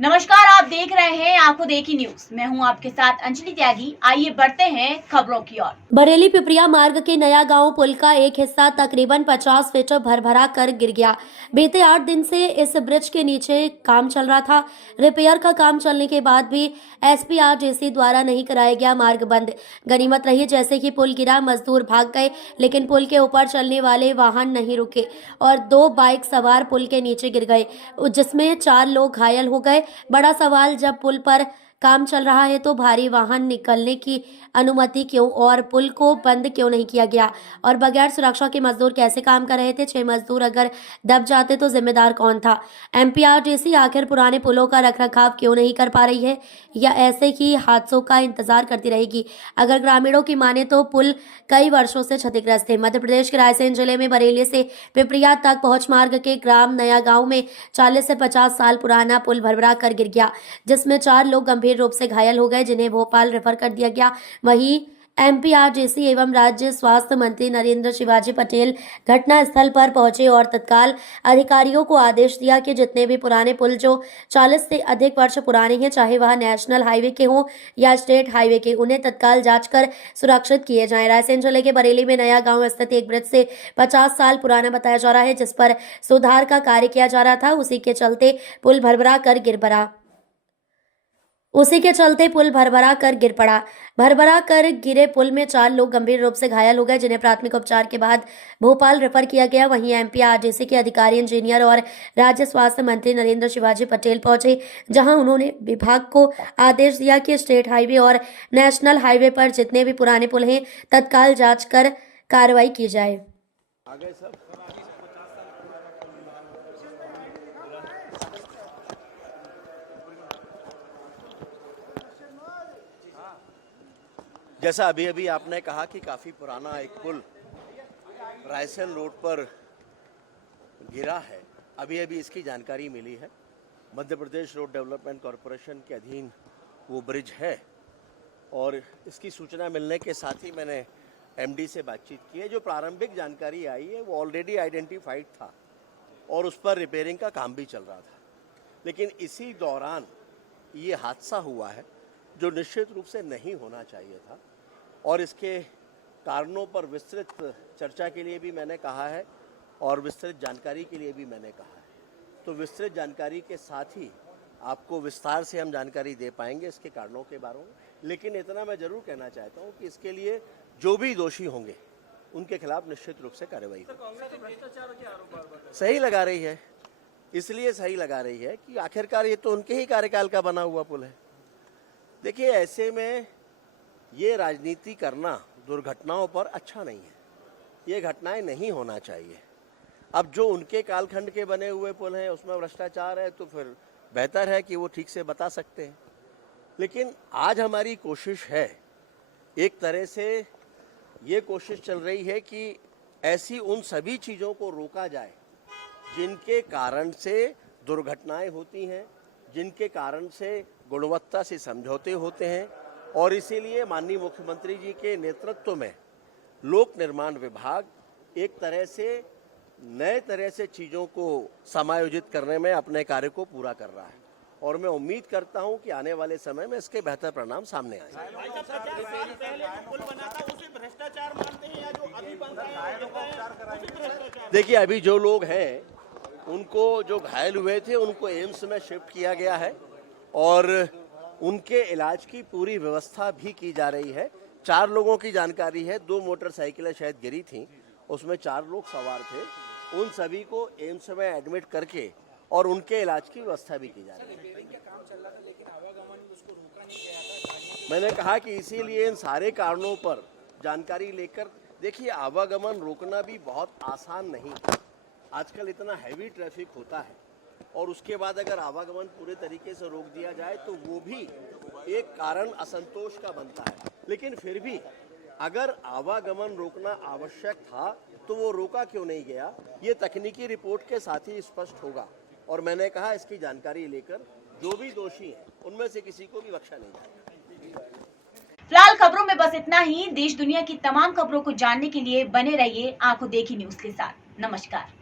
नमस्कार, आप देख रहे हैं आंखों देखी न्यूज। मैं हूं आपके साथ अंजलि त्यागी। आइए बढ़ते हैं खबरों की ओर। बरेली पिपरिया मार्ग के नया गांव पुल का एक हिस्सा तकरीबन 50 फीट भरभरा कर गिर गया। बीते 8 दिन से इस ब्रिज के नीचे काम चल रहा था। रिपेयर का काम चलने के बाद भी एसपीआरजेसी द्वारा नहीं कराया गया मार्ग बंद। गनीमत रही जैसे ही पुल गिरा, मजदूर भाग गए, लेकिन पुल के ऊपर चलने वाले वाहन नहीं रुके और 2 बाइक सवार पुल के नीचे गिर गए, जिसमें 4 लोग घायल हो गए। बड़ा सवाल, जब पुल पर काम चल रहा है तो भारी वाहन निकलने की अनुमति क्यों और पुल को बंद क्यों नहीं किया गया, और बगैर सुरक्षा के मजदूर कैसे काम कर रहे थे? 6 मजदूर अगर दब जाते तो जिम्मेदार कौन था? एमपीआरडीसी आखिर पुराने पुलों का रखरखाव क्यों नहीं कर पा रही है या ऐसे ही हादसों का इंतजार करती रहेगी? अगर ग्रामीणों की माने तो पुल कई वर्षों से क्षतिग्रस्त है। मध्य प्रदेश के रायसेन जिले में बरेली से पिपरिया तक पहुंच मार्ग के ग्राम नया गांव में 40 से 50 साल पुराना पुल भरभरा कर गिर गया, जिसमें 4 लोग गंभीर रूप से घायल हो गए, जिन्हें भोपाल रेफर कर दिया गया। वहीं एमपीआरजेसी एवं राज्य स्वास्थ्य मंत्री नरेंद्र शिवाजी पटेल घटना स्थल पर पहुंचे और तत्काल अधिकारियों को आदेश दिया कि जितने भी पुराने पुल जो 40 से अधिक वर्ष पुराने हैं, चाहे वह नेशनल हाईवे के हों या स्टेट हाईवे के, उन्हें तत्काल जांच कर सुरक्षित किए जाएं। रायसेन जिले के बरेली में नया गांव स्थित एक ब्रिज से 50 साल पुराना बताया जा रहा है, जिस पर सुधार का कार्य किया जा रहा था। उसी के चलते पुल भरभरा कर गिर पड़ा। भरभरा कर गिरे पुल में 4 लोग गंभीर रूप से घायल हो गए, जिन्हें प्राथमिक उपचार के बाद भोपाल रेफर किया गया। वहीं एमपीआरडीसी के अधिकारी, इंजीनियर और राज्य स्वास्थ्य मंत्री नरेंद्र शिवाजी पटेल पहुंचे, जहां उन्होंने विभाग को आदेश दिया कि स्टेट हाईवे और नेशनल हाईवे पर जितने भी पुराने पुल हैं, तत्काल जांच कर कार्रवाई की जाए। जैसा अभी अभी आपने कहा कि काफ़ी पुराना एक पुल रायसेन रोड पर गिरा है, अभी अभी इसकी जानकारी मिली है। Madhya Pradesh road development corporation के अधीन वो ब्रिज है और इसकी सूचना मिलने के साथ ही मैंने एमडी से बातचीत की है। जो प्रारंभिक जानकारी आई है वो ऑलरेडी आइडेंटिफाइड था और उस पर रिपेयरिंग का काम भी चल रहा था, लेकिन इसी दौरान ये हादसा हुआ है जो निश्चित रूप से नहीं होना चाहिए था। और इसके कारणों पर विस्तृत चर्चा के लिए भी मैंने कहा है और विस्तृत जानकारी के लिए भी मैंने कहा है। तो विस्तृत जानकारी के साथ ही आपको विस्तार से हम जानकारी दे पाएंगे इसके कारणों के बारे में। लेकिन इतना मैं ज़रूर कहना चाहता हूँ कि इसके लिए जो भी दोषी होंगे उनके खिलाफ निश्चित रूप से कार्रवाई सही लगा रही है। इसलिए सही लगा रही है कि आखिरकार ये तो उनके ही कार्यकाल का बना हुआ पुल है। देखिए, ऐसे में ये राजनीति करना दुर्घटनाओं पर अच्छा नहीं है। ये घटनाएं नहीं होना चाहिए। अब जो उनके कालखंड के बने हुए पुल हैं उसमें भ्रष्टाचार है तो फिर बेहतर है कि वो ठीक से बता सकते हैं। लेकिन आज हमारी कोशिश है, एक तरह से ये कोशिश चल रही है कि ऐसी उन सभी चीज़ों को रोका जाए जिनके कारण से दुर्घटनाएं होती हैं, जिनके कारण से गुणवत्ता से समझौते होते हैं। और इसीलिए माननीय मुख्यमंत्री जी के नेतृत्व में लोक निर्माण विभाग एक तरह से नए तरह से चीज़ों को समायोजित करने में अपने कार्य को पूरा कर रहा है और मैं उम्मीद करता हूं कि आने वाले समय में इसके बेहतर परिणाम सामने आएंगे। देखिए, अभी जो लोग हैं उनको, जो घायल हुए थे, उनको एम्स में शिफ्ट किया गया है और उनके इलाज की पूरी व्यवस्था भी की जा रही है। 4 लोगों की जानकारी है, 2 मोटरसाइकिलें शायद गिरी थीं, उसमें 4 लोग सवार थे। उन सभी को एम्स में एडमिट करके और उनके इलाज की व्यवस्था भी की जा रही है। मैंने कहा कि इसीलिए इन सारे कारणों पर जानकारी लेकर, देखिए, आवागमन रोकना भी बहुत आसान नहीं है। आजकल इतना हैवी ट्रैफिक होता है और उसके बाद अगर आवागमन पूरे तरीके से रोक दिया जाए तो वो भी एक कारण असंतोष का बनता है। लेकिन फिर भी अगर आवागमन रोकना आवश्यक था तो वो रोका क्यों नहीं गया, ये तकनीकी रिपोर्ट के साथ ही स्पष्ट होगा। और मैंने कहा, इसकी जानकारी लेकर जो भी दोषी हैं उनमें से किसी को भी बख्शा नहीं जाएगा। फिलहाल खबरों में बस इतना ही। देश दुनिया की तमाम खबरों को जानने के लिए बने रहिए आंखों देखी न्यूज के साथ। नमस्कार।